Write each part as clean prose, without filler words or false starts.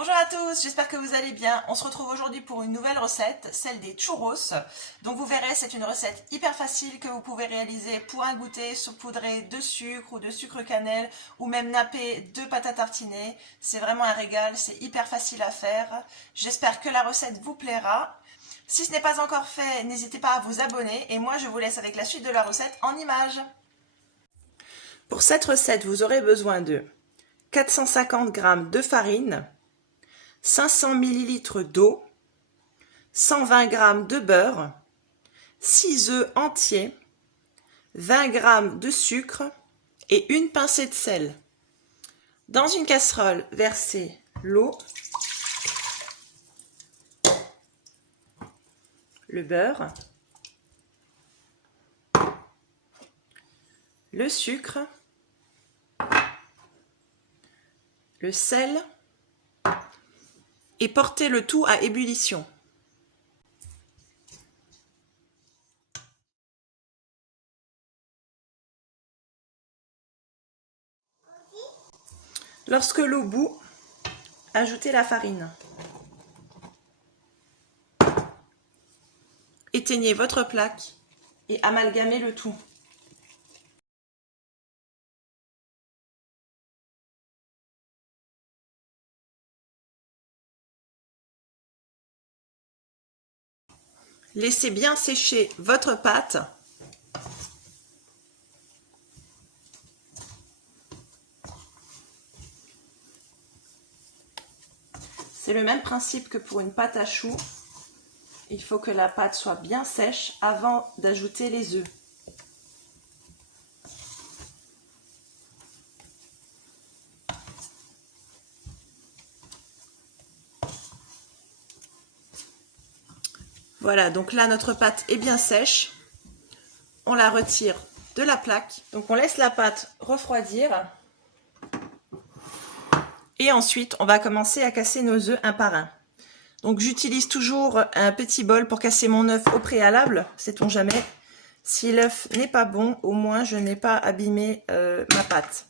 Bonjour à tous, j'espère que vous allez bien. On se retrouve aujourd'hui pour une nouvelle recette, celle des churros. Donc vous verrez, c'est une recette hyper facile que vous pouvez réaliser pour un goûter saupoudré de sucre ou de sucre cannelle ou même nappé de pâte à tartiner. C'est vraiment un régal, c'est hyper facile à faire. J'espère que la recette vous plaira. Si ce n'est pas encore fait, n'hésitez pas à vous abonner et moi je vous laisse avec la suite de la recette en images. Pour cette recette, vous aurez besoin de 450 g de farine, 500 ml d'eau, 120 g de beurre, 6 œufs entiers, 20 g de sucre et une pincée de sel. Dans une casserole, versez l'eau, le beurre, le sucre, le sel et portez le tout à ébullition. Lorsque l'eau bout, ajoutez la farine. Éteignez votre plaque et amalgamez le tout. Laissez bien sécher votre pâte. C'est le même principe que pour une pâte à choux. Il faut que la pâte soit bien sèche avant d'ajouter les œufs. Voilà, donc là notre pâte est bien sèche. On la retire de la plaque. Donc on laisse la pâte refroidir. Et ensuite on va commencer à casser nos œufs un par un. Donc j'utilise toujours un petit bol pour casser mon œuf au préalable, sait-on jamais. Si l'œuf n'est pas bon, au moins je n'ai pas abîmé ma pâte.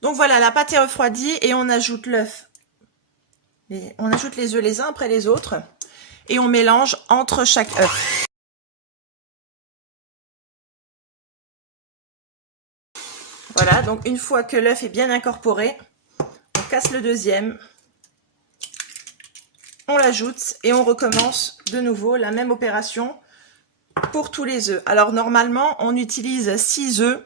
Donc voilà, la pâte est refroidie et on ajoute l'œuf. On ajoute les œufs les uns après les autres et on mélange entre chaque œuf. Voilà, donc une fois que l'œuf est bien incorporé, on casse le deuxième, on l'ajoute et on recommence de nouveau la même opération pour tous les œufs. Alors normalement, on utilise 6 œufs,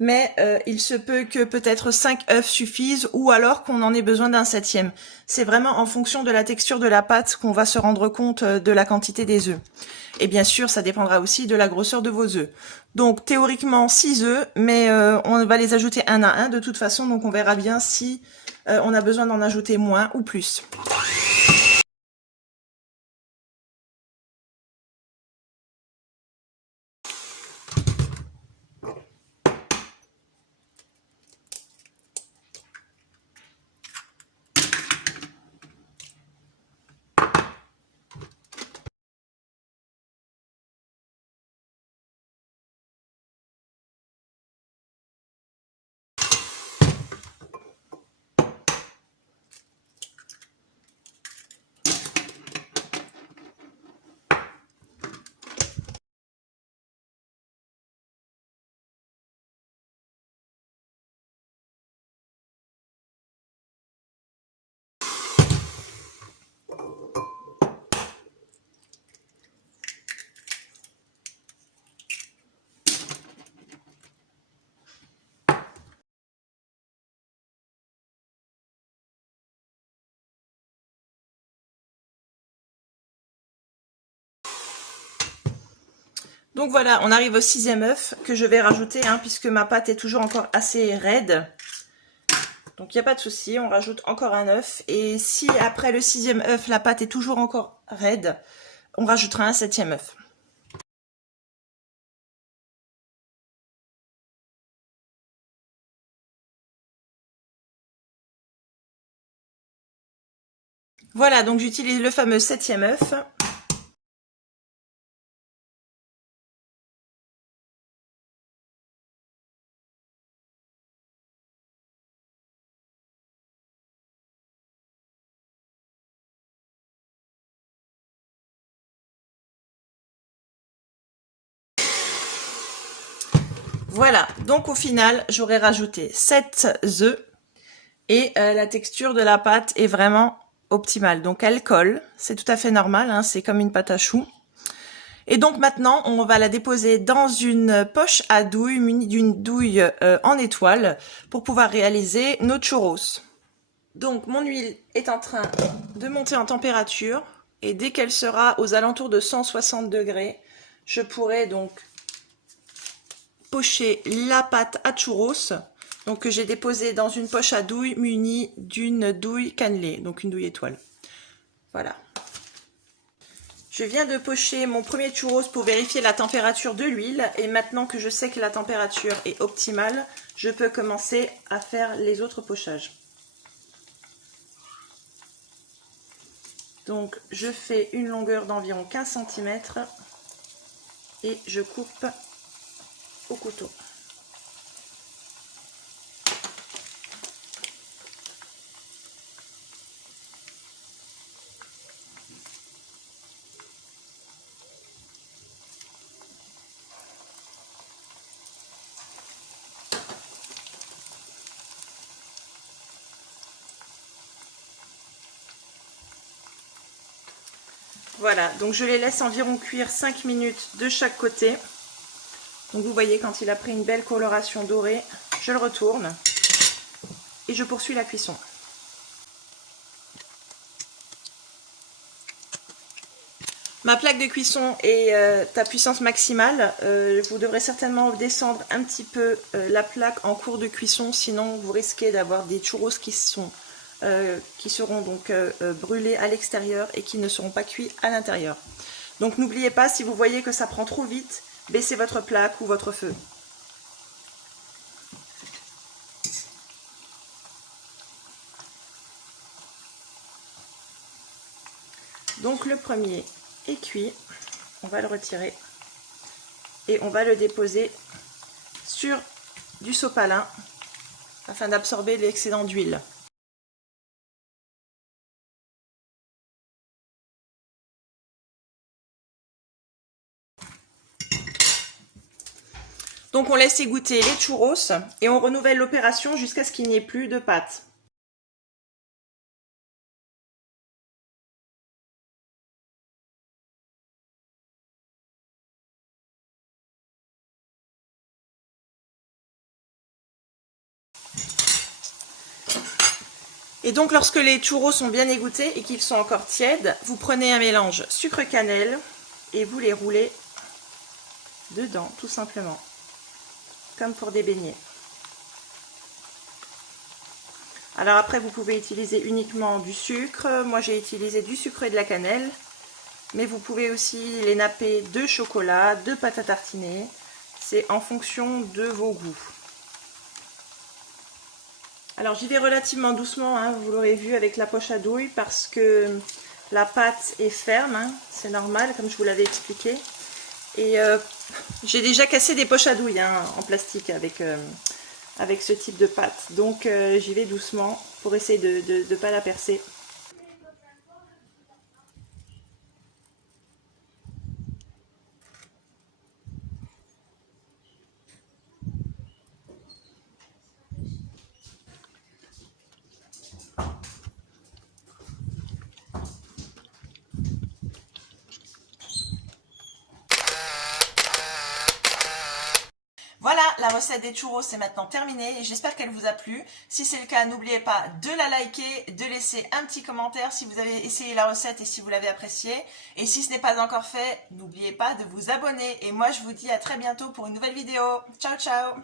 mais il se peut que peut-être 5 œufs suffisent ou alors qu'on en ait besoin d'un septième. C'est vraiment en fonction de la texture de la pâte qu'on va se rendre compte de la quantité des œufs. Et bien sûr, ça dépendra aussi de la grosseur de vos œufs. Donc théoriquement 6 œufs, mais on va les ajouter un à un de toute façon, donc on verra bien si on a besoin d'en ajouter moins ou plus. Donc voilà, on arrive au 6e œuf que je vais rajouter, puisque ma pâte est toujours encore assez raide. Donc il n'y a pas de souci, on rajoute encore un œuf. Et si après le 6e œuf, la pâte est toujours encore raide, on rajoutera un 7e œuf. Voilà, donc j'utilise le fameux 7e œuf. Voilà, donc au final, j'aurais rajouté 7 œufs et la texture de la pâte est vraiment optimale. Donc elle colle, c'est tout à fait normal, hein, c'est comme une pâte à choux. Et donc maintenant, on va la déposer dans une poche à douille munie d'une douille en étoile pour pouvoir réaliser nos churros. Donc mon huile est en train de monter en température et dès qu'elle sera aux alentours de 160 degrés, je pourrai donc pocher la pâte à churros, donc que j'ai déposée dans une poche à douille munie d'une douille cannelée, donc une douille étoile. Voilà. Je viens de pocher mon premier churros pour vérifier la température de l'huile et maintenant que je sais que la température est optimale, je peux commencer à faire les autres pochages. Donc je fais une longueur d'environ 15 cm et je coupe au couteau. Voilà, donc je les laisse environ cuire 5 minutes de chaque côté. Donc vous voyez, quand il a pris une belle coloration dorée, je le retourne et je poursuis la cuisson. Ma plaque de cuisson est à puissance maximale. Vous devrez certainement descendre un petit peu la plaque en cours de cuisson, sinon vous risquez d'avoir des churros qui seront donc brûlés à l'extérieur et qui ne seront pas cuits à l'intérieur. Donc n'oubliez pas, si vous voyez que ça prend trop vite, baissez votre plaque ou votre feu. Donc le premier est cuit, on va le retirer et on va le déposer sur du sopalin afin d'absorber l'excédent d'huile. Donc on laisse égoutter les churros et on renouvelle l'opération jusqu'à ce qu'il n'y ait plus de pâte. Et donc lorsque les churros sont bien égouttés et qu'ils sont encore tièdes, vous prenez un mélange sucre-cannelle et vous les roulez dedans, tout simplement, comme pour des beignets. Alors après, vous pouvez utiliser uniquement du sucre. Moi, j'ai utilisé du sucre et de la cannelle. Mais vous pouvez aussi les napper de chocolat, de pâte à tartiner. C'est en fonction de vos goûts. Alors j'y vais relativement doucement, hein, vous l'aurez vu avec la poche à douille, parce que la pâte est ferme, hein, c'est normal, comme je vous l'avais expliqué. Et j'ai déjà cassé des poches à douille hein, en plastique avec ce type de pâte. Donc j'y vais doucement pour essayer de ne pas la percer. Voilà, la recette des churros est maintenant terminée et j'espère qu'elle vous a plu. Si c'est le cas, n'oubliez pas de la liker, de laisser un petit commentaire si vous avez essayé la recette et si vous l'avez appréciée. Et si ce n'est pas encore fait, n'oubliez pas de vous abonner. Et moi, je vous dis à très bientôt pour une nouvelle vidéo. Ciao, ciao!